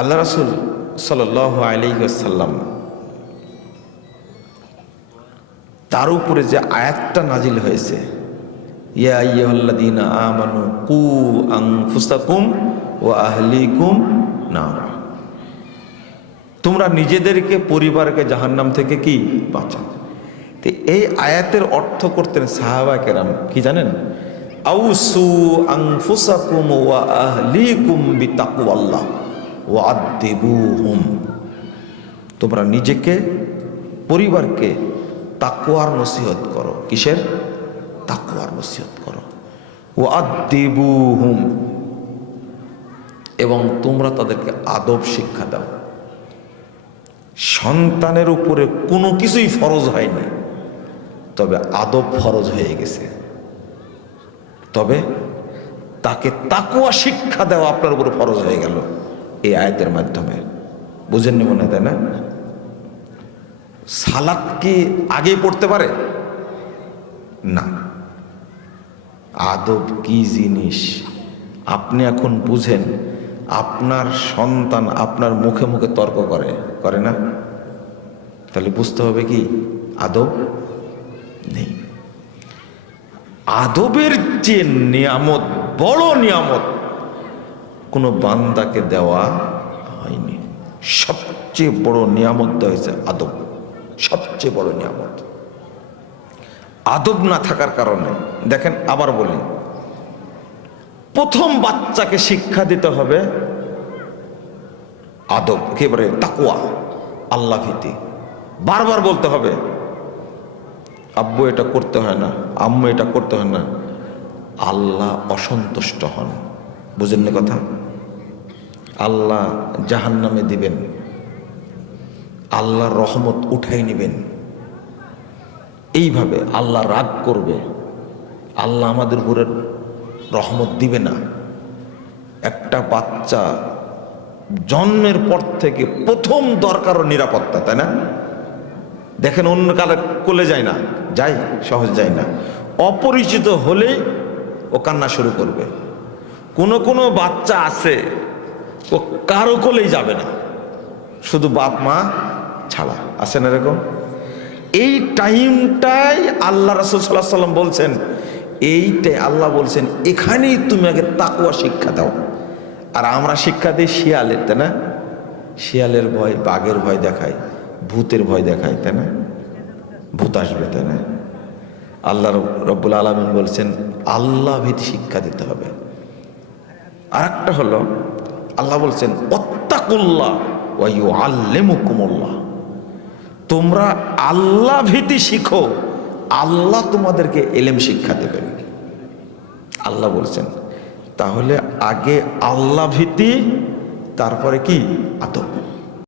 আল্লাহ রাসূল সাল্লাল্লাহু আলাইহি ওয়াসাল্লাম তার উপরে যে আয়াতটা নাজিল হয়েছে, ইয়া আইয়ুহাল্লাযীনা আমানু কু আনফুসাকুম ওয়া আহলিকুম নার, তোমরা নিজেদেরকে পরিবারকে জাহান্নাম থেকে কি বাঁচাও। তো এই আয়াতের অর্থ করতেন সাহাবা কেরাম কি জানেন? আউসু আনফুসাকুম ওয়া আহলিকুম বিতাকওয়াল্লাহ ওয়া আদিবুহুম, তোমরা নিজেকে পরিবারকে তাকওয়ার নসিহত করো। কিসের? তাকওয়ার নসিহত করো। ওয়া আদিবুহুম, এবং তোমরা তাদেরকে আদব শিক্ষা দাও। সন্তানের উপরে কোনো কিছুই ফরজ হয়নি, তবে আদব ফরজ হয়ে গেছে। তবে তাকে তাকওয়া শিক্ষা দেওয়া আপনার উপরে ফরজ হয়ে গেল এই আয়াতের মাধ্যমে। বুঝেননি মনে হয়, তাই না? সালাত কি আগেই পড়তে পারে না? আদব কি জিনিস আপনি এখন বুঝেন। আপনার সন্তান আপনার মুখে মুখে তর্ক করে না? তাহলে বুঝতে হবে কি আদব নেই। আদবের যে নিয়ামত, বড় নিয়ামত, কোনো বান্দাকে দেওয়া হয়নি। সবচেয়ে বড় নিয়ামত দেওয়া হয়েছে আদব, সবচেয়ে বড় নিয়ামত। আদব না থাকার কারণে দেখেন, আবার বলি, প্রথম বাচ্চাকে শিক্ষা দিতে হবে আদব, একেবারে তাকওয়া, আল্লাহ ভীতি। বারবার বলতে হবে, আব্বু এটা করতে হয় না, আম্মু এটা করতে হয় না, আল্লাহ অসন্তুষ্ট হন। বুঝেন না কথা? আল্লাহ জাহান্নামে দিবেন, আল্লাহর রহমত উঠাই নেবেন, এইভাবে আল্লাহ রাগ করবে, আল্লাহ আমাদের উপরে রহমত দিবে না। একটা বাচ্চা জন্মের পর থেকে প্রথম দরকার নিরাপত্তা, তাই না? দেখেন অন্য কালে কোলে যায় না, যায় সহজ যায় না, অপরিচিত হলেই ও কান্না শুরু করবে। কোনো বাচ্চা আছে ও কারো কোলেই যাবে না, শুধু বাপ মা ছাড়া। আছে না এরকম? এই টাইমটাই আল্লাহ রাসূল সাল্লাল্লাহু আলাইহি ওয়াসাল্লাম বলছেন, এইটাই আল্লাহ বলছেন এখানেই তুমি আগে তাকওয়া শিক্ষা দাও। আর আমরা শিক্ষা দিই শিয়ালের, তাই না? শিয়ালের ভয়, বাঘের ভয় দেখায়, ভূতের ভয় দেখায়, তাই না? ভূত আসবে, তাই না? আল্লাহ রব্বুল আলামিন বলছেন আল্লাহ ভীতি শিক্ষা দিতে হবে। আর একটা হলো আল্লাহ বলছেন ওয়াত্তাকুল্লাহ ওয়া ইউআল্লিমুকুমুল্লাহ, তোমরা আল্লাহ ভীতি শিখো, আল্লাহ তোমাদেরকে ইলম শিক্ষা দেবেন। আল্লাহ বলছেন, তাহলে আগে আল্লাহ ভীতি, তারপরে কি আদব।